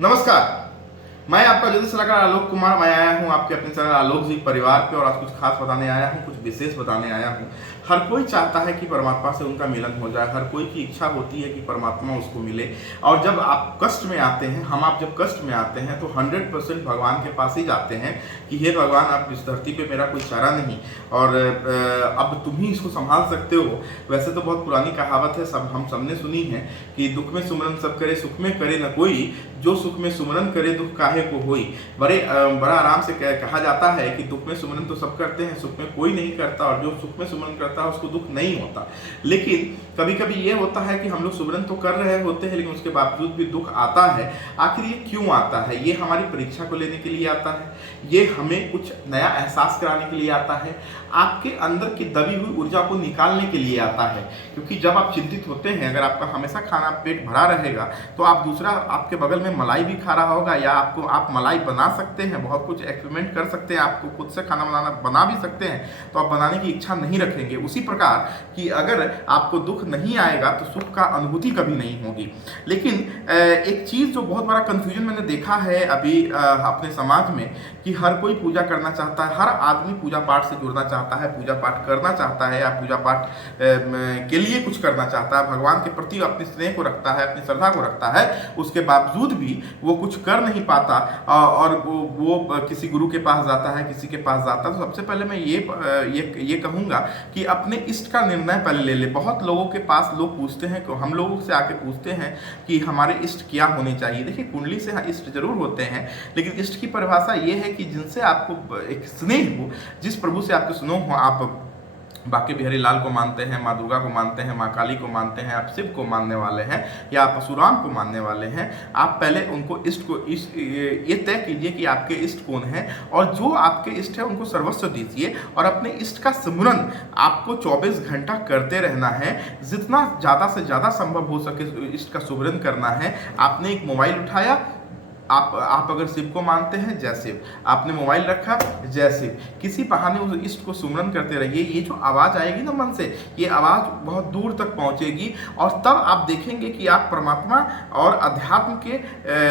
नमस्कार। मैं आपका ज्योतिष सलाहकार आलोक कुमार। मैं आया हूँ आपके अपने चैनल आलोक जी परिवार पे और आज कुछ खास बताने आया हूँ, कुछ विशेष बताने आया हूँ। हर कोई चाहता है कि परमात्मा से उनका मिलन हो जाए, हर कोई की इच्छा होती है कि परमात्मा उसको मिले। और जब आप कष्ट में आते हैं, आप जब कष्ट में आते हैं तो 100% भगवान के पास ही जाते हैं कि हे भगवान, आप इस धरती पे मेरा कोई चारा नहीं और अब तुम ही इसको संभाल सकते हो। वैसे तो बहुत पुरानी कहावत है, हम सबने सुनी है कि दुख में सुमरन सब करे, सुख में करे न कोई, जो सुख में सुमरन करे दुख काहे को होई। बड़ा आराम से कहा जाता है कि दुख में सुमरन तो सब करते हैं, सुख में कोई नहीं करता, और जो सुख में सुमरन करता है उसको दुख नहीं होता। लेकिन कभी कभी ये होता है कि हम लोग सुमरन तो कर रहे होते हैं लेकिन उसके बावजूद भी दुख आता है। आखिर ये क्यों आता है? ये हमारी परीक्षा को लेने के लिए आता है, ये हमें कुछ नया एहसास कराने के लिए आता है, आपके अंदर की दबी हुई ऊर्जा को निकालने के लिए आता है। क्योंकि जब आप चिंतित होते हैं, अगर आपका हमेशा खाना पेट भरा रहेगा तो आप दूसरा आपके बगल में मलाई भी खा रहा होगा, या आप मलाई बना सकते हैं, बहुत कुछ एक्सपेरिमेंट कर सकते हैं, आपको खुद से खाना बना भी सकते हैं, तो आप बनाने की इच्छा नहीं रखेंगे। उसी प्रकार कि अगर आपको दुख नहीं आएगा तो सुख का अनुभूति कभी नहीं होगी। लेकिन एक चीज़ जो बहुत बड़ा कंफ्यूजन मैंने देखा है अभी अपने समाज में, कि हर कोई पूजा करना चाहता है, हर आदमी पूजा पाठ से जुड़ना चाहता है, पूजा पाठ करना चाहता है, या पूजा पाठ के लिए कुछ करना चाहता है, भगवान के प्रति अपने स्नेह को रखता है, अपनी श्रद्धा को रखता है, उसके बावजूद भी वो कुछ कर नहीं पाता और वो किसी गुरु के पास जाता है, किसी के पास जाता है। तो सबसे पहले मैं ये कहूँगा कि अपने इष्ट का निर्णय पहले ले ले। बहुत लोगों के पास लोग पूछते हैं, हम लोगों से आके पूछते हैं कि हमारे इष्ट क्या होने चाहिए। देखिए, कुंडली से इष्ट जरूर होते हैं, लेकिन इष्ट की परिभाषा ये है कि जिनसे आपको एक स्नेह हो, जिस प्रभु से आपके स्नेह हो, आप बाकी बिहारी लाल को मानते हैं, माँ दुर्गा को मानते हैं, माँ काली को मानते हैं, आप शिव को मानने वाले हैं, या आप परशुराम को मानने वाले हैं, आप पहले उनको इष्ट को ये तय कीजिए कि आपके इष्ट कौन है, और जो आपके इष्ट है उनको सर्वस्व दीजिए। और अपने इष्ट का सिमरन आपको 24 घंटा करते रहना है, जितना ज़्यादा से ज़्यादा संभव हो सके इष्ट का सुमिरन करना है। आपने एक मोबाइल उठाया, आप अगर शिव को मानते हैं, जय शिव, आपने मोबाइल रखा, जय शिव, किसी बहाने उस इष्ट को सुमरन करते रहिए। ये जो आवाज़ आएगी ना मन से, ये आवाज़ बहुत दूर तक पहुंचेगी, और तब आप देखेंगे कि आप परमात्मा और अध्यात्म के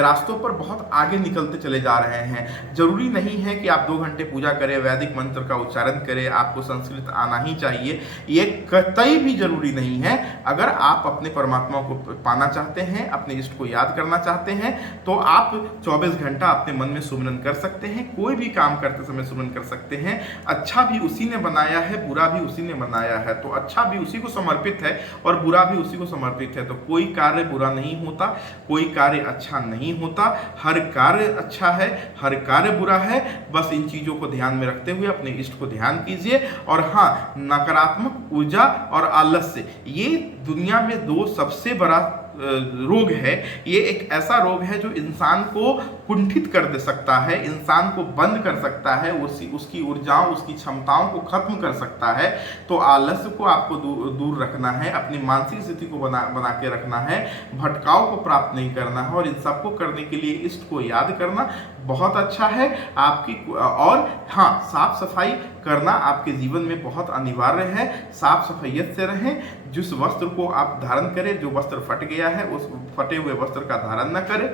रास्तों पर बहुत आगे निकलते चले जा रहे हैं। जरूरी नहीं है कि आप 2 घंटे पूजा करें, वैदिक मंत्र का उच्चारण करें, आपको संस्कृत आना ही चाहिए, ये कतई भी जरूरी नहीं है। अगर आप अपने परमात्मा को पाना चाहते हैं, अपने इष्ट को याद करना चाहते हैं, तो आप 24 घंटा अपने मन में सुमिरन कर सकते हैं। कोई भी काम करते समय सुमिरन कर सकते हैं। अच्छा भी उसी ने बनाया है, बुरा भी उसी ने बनाया है, तो अच्छा भी उसी को समर्पित है और बुरा भी उसी को समर्पित है। तो कोई कार्य बुरा नहीं होता, कोई कार्य अच्छा नहीं होता, हर कार्य अच्छा है, हर कार्य बुरा है। बस इन चीज़ों को ध्यान में रखते हुए अपने इष्ट को ध्यान कीजिए। और हाँ, नकारात्मक ऊर्जा और आलस्य, ये दुनिया में 2 सबसे बड़ा रोग है। ये एक ऐसा रोग है जो इंसान को कुंठित कर दे सकता है, इंसान को बंद कर सकता है, उसकी ऊर्जाओं, उसकी क्षमताओं को खत्म कर सकता है। तो आलस्य को आपको दूर रखना है, अपनी मानसिक स्थिति को बना के रखना है, भटकाव को प्राप्त नहीं करना है, और इन सबको करने के लिए इष्ट को याद करना बहुत अच्छा है आपकी। और हाँ, साफ सफाई करना आपके जीवन में बहुत अनिवार्य है। साफ सफाइयत से रहें। जिस वस्त्र को आप धारण करें, जो वस्त्र फट गया है, उस फटे हुए वस्त्र का धारण न करें।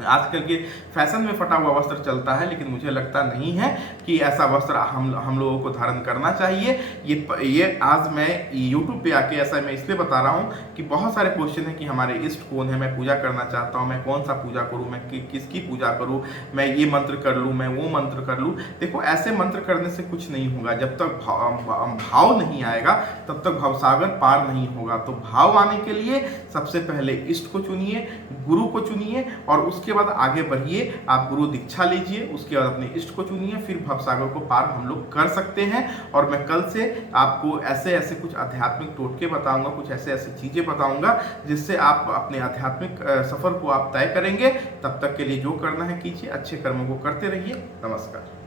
आजकल के फैशन में फटा हुआ वस्त्र चलता है, लेकिन मुझे लगता नहीं है कि ऐसा वस्त्र हम लोगों को धारण करना चाहिए। ये आज मैं YouTube पे आके ऐसा मैं इसलिए बता रहा हूँ कि बहुत सारे क्वेश्चन है कि हमारे इष्ट कौन है, मैं पूजा करना चाहता हूँ, मैं कौन सा पूजा करूँ, मैं किसकी पूजा करूँ, मैं ये मंत्र कर लूँ, मैं वो मंत्र कर लूँ। देखो, ऐसे मंत्र करने से कुछ नहीं होगा। जब तक भाव नहीं आएगा तब तक भवसागर पार नहीं होगा। तो भाव आने के लिए सबसे पहले इष्ट को चुनिए, गुरु को चुनिए, और उसके बाद आगे बढ़िए। आप गुरु दीक्षा लीजिए, उसके बाद अपने इष्ट को चुनिए, फिर भवसागर को पार हम लोग कर सकते हैं। और मैं कल से आपको ऐसे कुछ आध्यात्मिक टोटके बताऊंगा, कुछ ऐसे चीजें बताऊंगा जिससे आप अपने आध्यात्मिक सफर को आप तय करेंगे। तब तक के लिए जो करना है कीजिए, अच्छे कर्मों को करते रहिए। नमस्कार।